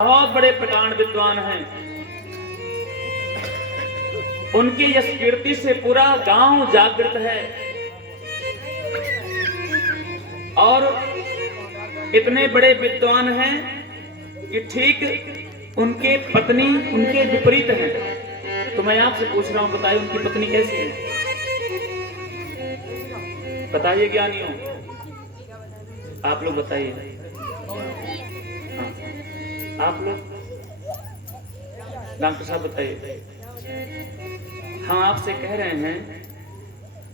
बहुत बड़े प्रकांड विद्वान हैं। उनकी यश कीर्ति से पूरा गांव जागृत है। और इतने बड़े विद्वान हैं कि ठीक उनके पत्नी उनके विपरीत हैं। तो मैं आपसे पूछ रहा हूं, बताइए उनकी पत्नी कैसी है? बताइए ज्ञानियों, आप लोग बताइए। आप लोग डॉक्टर साहब बताइए। हम आपसे कह रहे हैं,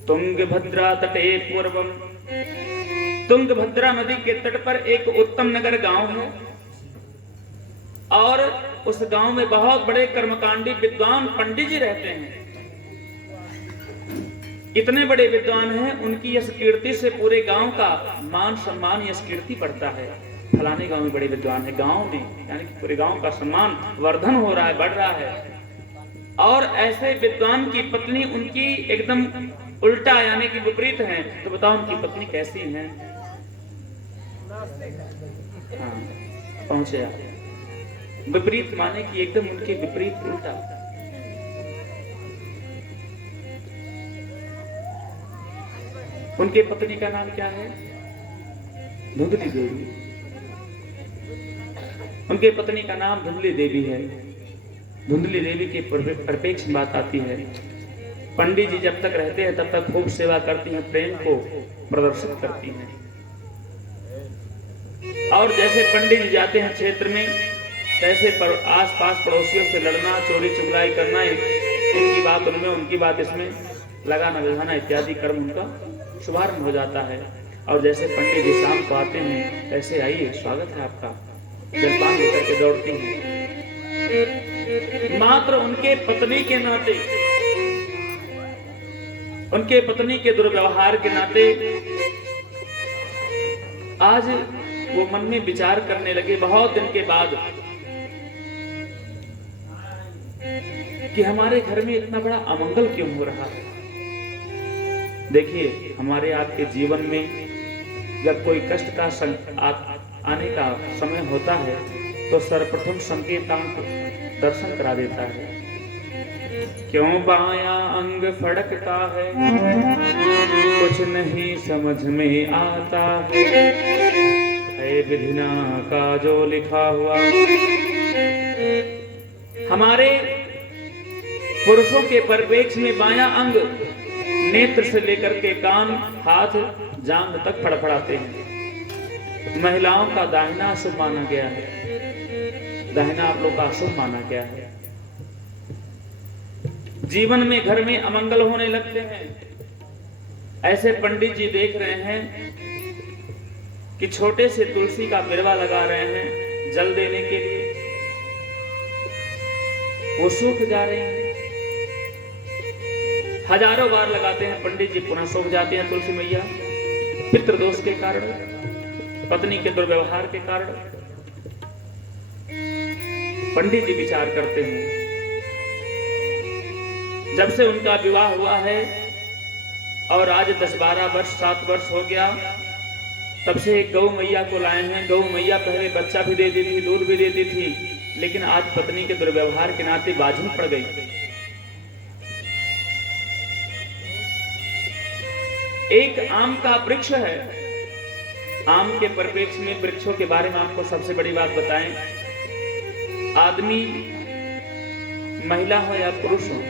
तुंगभद्रा तटे पूर्वम, तुंगभद्रा नदी के तट पर एक उत्तम नगर गांव है और उस गांव में बहुत बड़े कर्मकांडी विद्वान पंडित जी रहते हैं। इतने बड़े विद्वान हैं, उनकी यश कीर्ति से पूरे गांव का मान सम्मान यश कीर्ति बढ़ता है। फलाने गांव में बड़े विद्वान है, गांव में यानी कि पूरे गांव का सम्मान वर्धन हो रहा है, बढ़ रहा है। और ऐसे विद्वान की पत्नी उनकी एकदम उल्टा यानी कि विपरीत है। तो बताओ उनकी पत्नी कैसी है? हाँ, पहुंचे आप। विपरीत माने कि एकदम उनके विपरीत, उल्टा। उनके पत्नी का नाम क्या है? धुंधली देवी। उनके पत्नी का नाम धुंधली देवी है। धुंधली देवी के परिप्रेक्ष्य बात आती है। पंडित जी जब तक रहते हैं तब तक खूब सेवा करती हैं, प्रेम को प्रदर्शित करती हैं। और जैसे पंडित जी जाते हैं क्षेत्र में, तैसे आस-पास पड़ोसियों से लड़ना, चोरी चुगलाई करना, इनकी बात उनमें उनकी बात इसमें लगाना बिझाना इत्यादि कर्म उनका शुभारंभ हो जाता है। और जैसे पंडित जी शाम को आते हैं, ऐसे आइए स्वागत है आपका, जलपान लेकर के दौड़ती हैं। मात्र उनके पत्नी के नाते, उनके पत्नी के दुर्व्यवहार के नाते आज वो मन में विचार करने लगे बहुत दिन के बाद कि हमारे घर में इतना बड़ा अमंगल क्यों हो रहा है। देखिए, हमारे आपके जीवन में जब कोई कष्ट का आने का समय होता है तो सर्वप्रथम संकेतांक दर्शन करा देता है। क्यों बायां अंग फड़कता है, कुछ नहीं समझ में आता है विधिना का जो लिखा हुआ। हमारे पुरुषों के परिप्रेक्ष्य में बायां अंग नेत्र से लेकर के कान, हाथ, जांघ तक फड़फड़ाते हैं। महिलाओं का दाहिना अशुभ माना गया है, दाहिना आप लोग का अशुभ माना गया है। जीवन में घर में अमंगल होने लगते हैं। ऐसे पंडित जी देख रहे हैं कि छोटे से तुलसी का बिरवा लगा रहे हैं जल देने के लिए, वो सूख जा रहे हैं। हजारों बार लगाते हैं पंडित जी, पुनः सूख जाते हैं तुलसी मैया, पितृदोष के कारण, पत्नी के दुर्व्यवहार के कारण। पंडित जी विचार करते हैं, जब से उनका विवाह हुआ है और आज 10-12 वर्ष 7 वर्ष हो गया, तब से एक गौ मैया को लाए हैं। गौ मैया पहले बच्चा भी देती थी, दूध भी देती थी, लेकिन आज पत्नी के दुर्व्यवहार के नाते बाझिन पड़ गई। एक आम का वृक्ष है। आम के परिप्रेक्ष्य में वृक्षों के बारे में आपको सबसे बड़ी बात बताएं, आदमी महिला हो या पुरुष हो,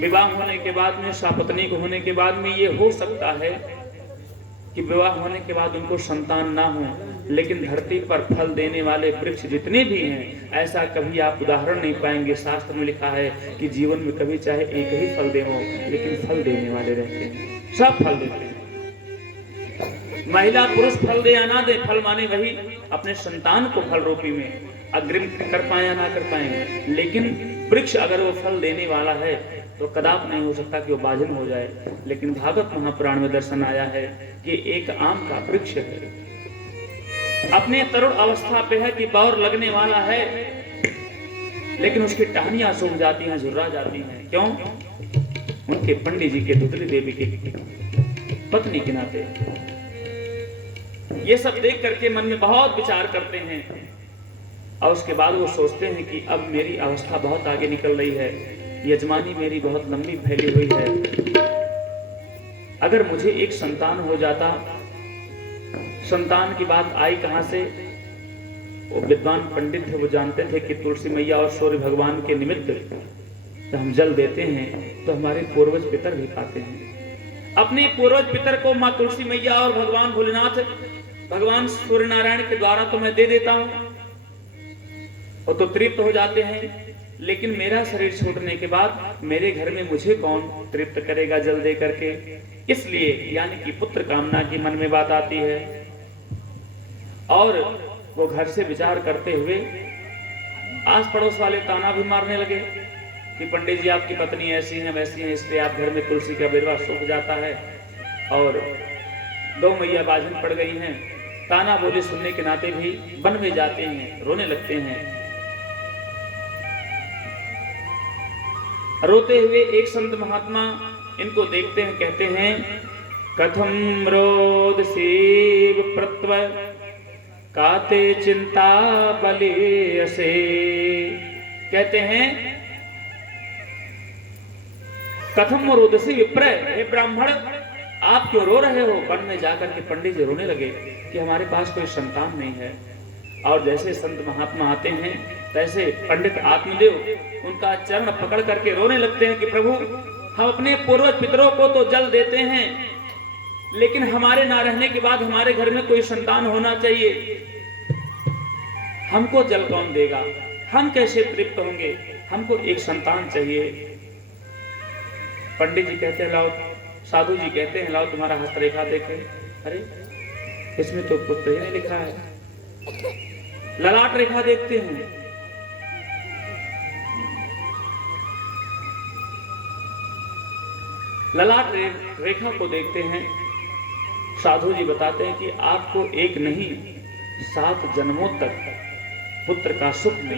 विवाह होने के बाद में, सपत्नीक होने के बाद में ये हो सकता है कि विवाह होने के बाद उनको संतान ना हो, लेकिन धरती पर फल देने वाले वृक्ष जितने भी हैं, ऐसा कभी आप उदाहरण नहीं पाएंगे। शास्त्र में लिखा है कि जीवन में कभी चाहे एक ही फल दे हो, लेकिन फल देने वाले रहते हैं, सब फल देते हैं। महिला पुरुष फल दे या ना दे, फल माने वही अपने संतान को फल रूपी में अग्रिम कर पाए या ना कर पाए, लेकिन वृक्ष अगर वो फल देने वाला है तो कदाप नहीं हो सकता कि वो बाझिन हो जाए। लेकिन भागवत महापुराण में दर्शन आया है कि एक आम का वृक्ष है, अपने तरुण अवस्था पे है कि बौर लगने वाला है, लेकिन उसकी टहनियां सूख जाती हैं, झुर्रा जाती हैं। क्यों? उनके पंडित जी के, धुंधली देवी की पत्नी के नाते। ये सब देख करके मन में बहुत विचार करते हैं और उसके बाद वो सोचते हैं कि अब मेरी अवस्था बहुत आगे निकल रही है, यजमानी मेरी बहुत लंबी फैली हुई है, अगर मुझे एक संतान हो जाता। संतान की बात आई कहां से? वो विद्वान पंडित थे, वो जानते थे कि तुलसी मैया और सूर्य भगवान के निमित्त तो हम जल देते हैं तो हमारे पूर्वज पितर भी पाते हैं। अपने पूर्वज पितर को माँ तुलसी मैया और भगवान भोलेनाथ, भगवान सूर्य नारायण के द्वारा तो मैं दे देता हूं, वो तो तृप्त हो जाते हैं, लेकिन मेरा शरीर छूटने के बाद मेरे घर में मुझे कौन तृप्त करेगा जल दे करके। इसलिए यानी कि पुत्र कामना की मन में बात आती है और वो घर से विचार करते हुए आस पड़ोस वाले ताना भी मारने लगे कि पंडित जी आपकी पत्नी ऐसी है वैसी है, इसलिए आप घर में तुलसी का बिरवा सूख जाता है और 2 मैया बाझन पड़ गई हैं। ताना बोले सुनने के नाते भी वन में जाते हैं, रोने लगते हैं। रोते हुए एक संत महात्मा इनको देखते हैं, कहते हैं कथम रोद शिव प्रत्व काते चिंता बले असे। कहते हैं कथम रोदसी विप्र, हे ब्राह्मण आप क्यों रो रहे हो? वन में जाकर के पंडित जी रोने लगे कि हमारे पास कोई संतान नहीं है। और जैसे संत महात्मा आते हैं तैसे पंडित आत्मदेव उनका चरण पकड़ करके रोने लगते हैं कि प्रभु हम अपने पूर्वज पितरों को तो जल देते हैं, लेकिन हमारे ना रहने के बाद हमारे घर में कोई संतान होना चाहिए। हमको जल कौन देगा? हम कैसे तृप्त होंगे? हमको एक संतान चाहिए। पंडित जी कहते हैं लाओ, साधु जी कहते हैं लाओ तुम्हारा हस्तरेखा देखें। अरे इसमें तो पुत्र ही नहीं लिखा है। ललाट रेखा देखते हैं, ललाट रेखा को देखते हैं। साधु जी बताते हैं कि आपको एक नहीं 7 जन्मों तक पुत्र का सुख नहीं